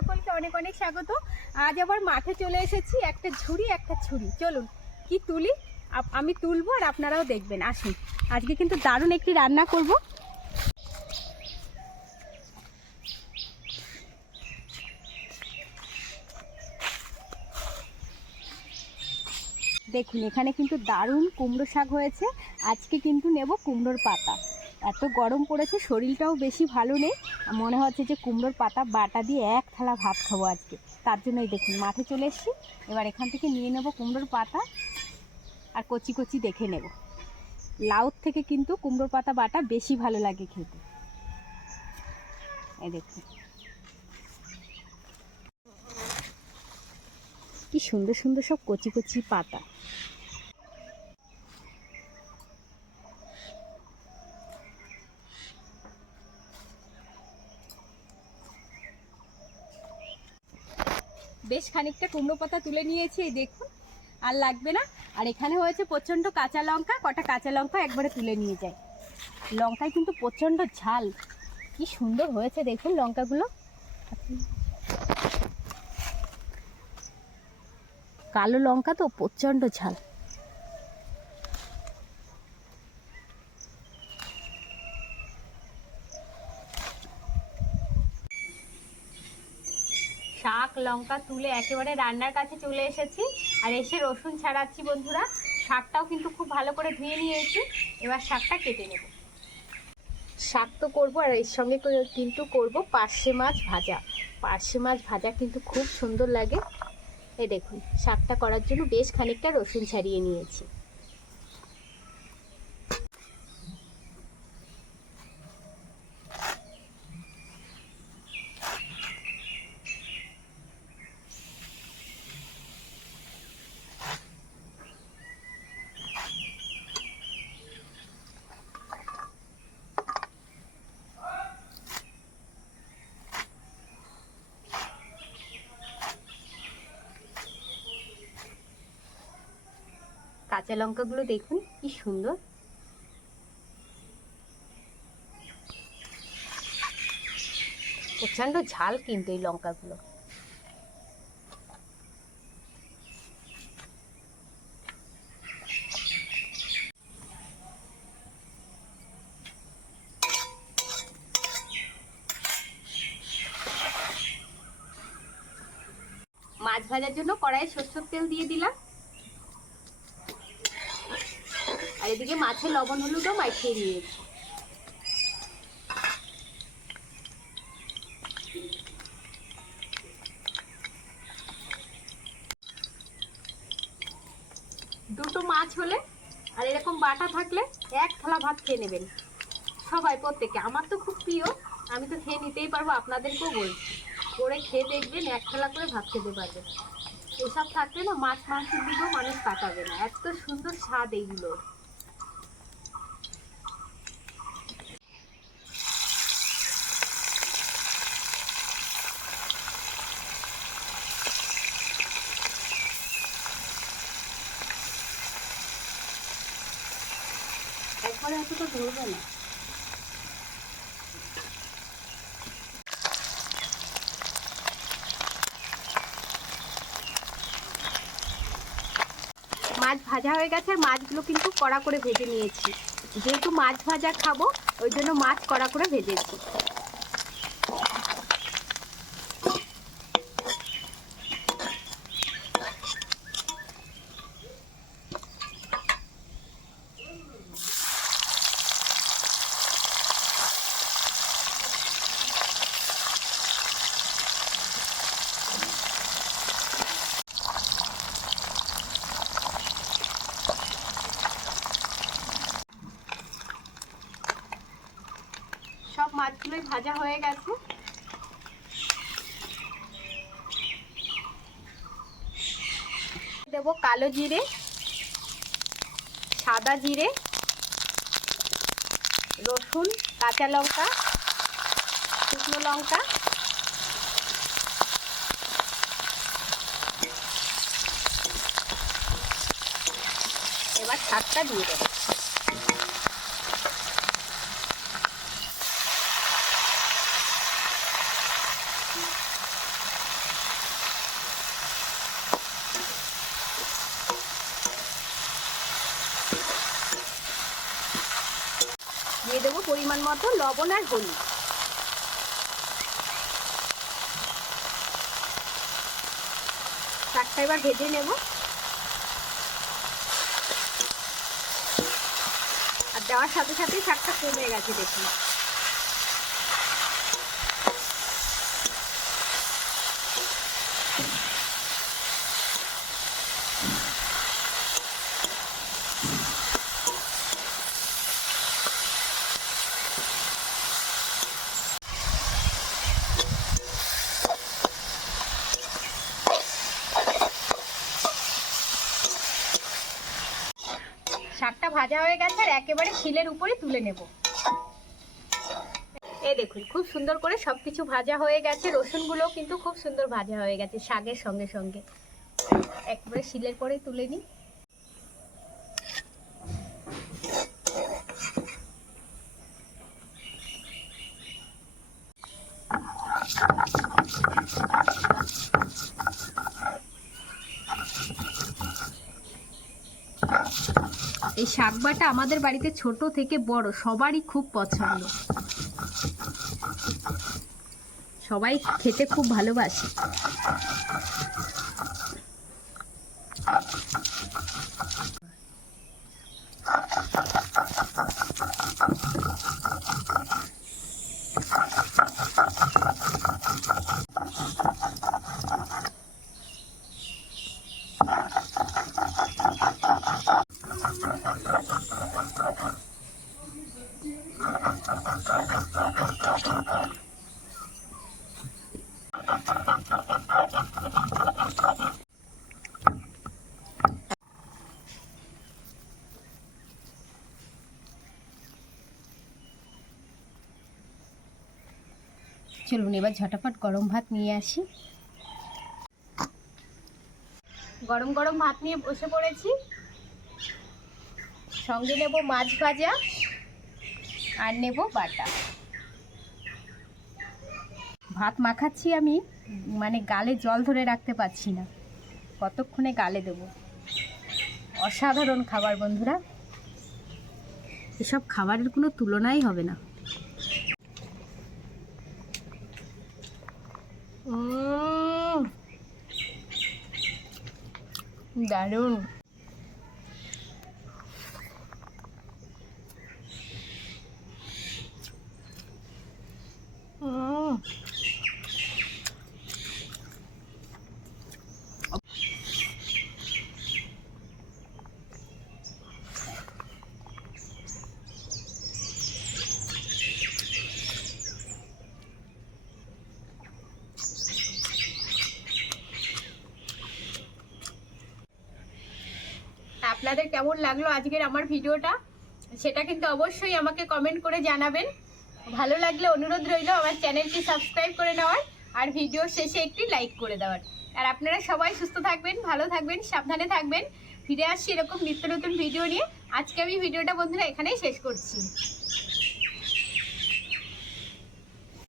সকলকে অনেক অনেক স্বাগত। আজ আবার মাঠে চলে এসেছি, একটা ঝুড়ি একটা ছুরি। চলুন কি তুলি, আমি তুলবো আর আপনারাও দেখবেন। আসুন, আজকে কিন্তু দারুণ একটি রান্না করব। দেখুন এখানে কিন্তু দারুণ কুমড়ো শাক হয়েছে। আজকে কিন্তু নেব কুমড়োর পাতা। এত গরম পড়েছে, শরীরটাও বেশি ভালো নেই, মনে হচ্ছে যে কুমড়োর পাতা বাটা দিয়ে এক থালা ভাত খাবো আজকে। তার জন্যই দেখুন মাঠে চলে এসেছি। এবার এখান থেকে নিয়ে নেব কুমড়োর পাতা আর কচি কচি দেখে নেব। লাউর থেকে কিন্তু কুমড়োর পাতা বাটা বেশি ভালো লাগে খেতে। এই দেখুন কি সুন্দর সুন্দর সব কচি কচি পাতা। বেশ খানিকটা কুমড়ো পাতা তুলে নিয়েছি, এই দেখুন, আর লাগবে না। আর এখানে হয়েছে প্রচণ্ড কাঁচা লঙ্কা, কটা কাঁচা লঙ্কা একবারে তুলে নিয়ে যায়। লঙ্কায় কিন্তু প্রচণ্ড ঝাল, কি সুন্দর হয়েছে দেখুন লঙ্কাগুলো। কালো লঙ্কা তো প্রচণ্ড ঝাল। শাক লঙ্কা তুলে একেবারে রান্নার কাছে চলে এসেছি, আর এসে রসুন ছাড়াচ্ছি বন্ধুরা। শাকটাও কিন্তু খুব ভালো করে ধুয়ে নিয়েছি, এবার শাকটা কেটে নেব। শাক তো করবো, আর এর সঙ্গে কিন্তু করব পার্শে মাছ ভাজা। পার্শে মাছ ভাজা কিন্তু খুব সুন্দর লাগে। এই দেখুন শাকটা করার জন্য বেশ খানিকটা রসুন ছাড়িয়ে নিয়েছি। কাঁচা লঙ্কাগুলো দেখুন কি সুন্দর। প্রচণ্ড ঝাল কিন্তু এই লঙ্কাগুলো। মাছ ভাজার জন্য কড়াইয়ে সরষের তেল দিয়ে দিলাম, আর এদিকে মাছে লবণ হলুদও মাখিয়ে নিয়েছি। দুটো মাছ হলে আর এরকম বাটা থাকলে এক থালা ভাত খেয়ে নেবেন সবাই, প্রত্যেকে। আমার তো খুব প্রিয়, আমি তো খেয়ে নিতেই পারবো, আপনাদেরকেও বলছি করে খেয়ে দেখবেন, এক থালা করে ভাত খেতে পারবেন। এসব থাকলে না মাছ মাংসের দিকেও মানুষ তাকাবে না, এত সুন্দর স্বাদ এইগুলো। একবারে এতটা ধরবে না। মাছ ভাজা হয়ে গেছে, আর মাছগুলো কিন্তু কড়া করে ভেজে নিয়েছি। যেহেতু মাছ ভাজা খাবো ওই জন্য মাছ কড়া করে ভেজেছি। সব মাছগুলোই ভাজা হয়ে গেছে। দেব কালো জিরে, সাদা জিরে, রসুন, কাঁচা লঙ্কা, শুকনো লঙ্কা, এবার শাকটা দিয়ে দেবো। পরিমাণ মতো লবণ আর হলুদ। শাকটা এবার ভেজে নেব। আর দেওয়ার সাথে সাথে শাকটা কমে গেছে দেখুন। শাকটা ভাজা হয়ে গেছে আর একেবারে শিলের উপরে তুলে নেব। এই দেখুন খুব সুন্দর করে সবকিছু ভাজা হয়ে গেছে, রসুনগুলো কিন্তু খুব সুন্দর ভাজা হয়ে গেছে শাকের সঙ্গে সঙ্গে। একেবারে শিলের পরে তুলে নিই। এই শাক বাটা আমাদের বাড়িতে ছোট থেকে বড় সবারই খুব পছন্দ, সবাই খেতে খুব ভালোবাসে। চলুন এবার ঝটাফট গরম ভাত নিয়ে আসি। গরম গরম ভাত নিয়ে বসে পড়েছি। সঙ্গে নেব মাছ ভাজা আর নেব বাটা। ভাত মাখাচ্ছি আমি, মানে গালে জল ধরে রাখতে পারছি না, কতক্ষণে গালে দেব। অসাধারণ খাবার বন্ধুরা, এসব খাবারের কোনো তুলনাই হবে না। দারুণ। আপনাদের কেমন লাগলো আজকের আমার ভিডিওটা, সেটা কিন্তু অবশ্যই আমাকে কমেন্ট করে জানাবেন। ভালো লাগলে অনুরোধ রইল আমার চ্যানেলটি সাবস্ক্রাইব করে নেওয়ার আর ভিডিও শেষে একটি লাইক করে দেওয়ার। আর আপনারা সবাই সুস্থ থাকবেন, ভালো থাকবেন, সাবধানে থাকবেন। ফিরে আসছি এরকম নিত্য নতুন ভিডিও নিয়ে। আজকে আমি ভিডিওটা বন্ধুরা এখানেই শেষ করছি।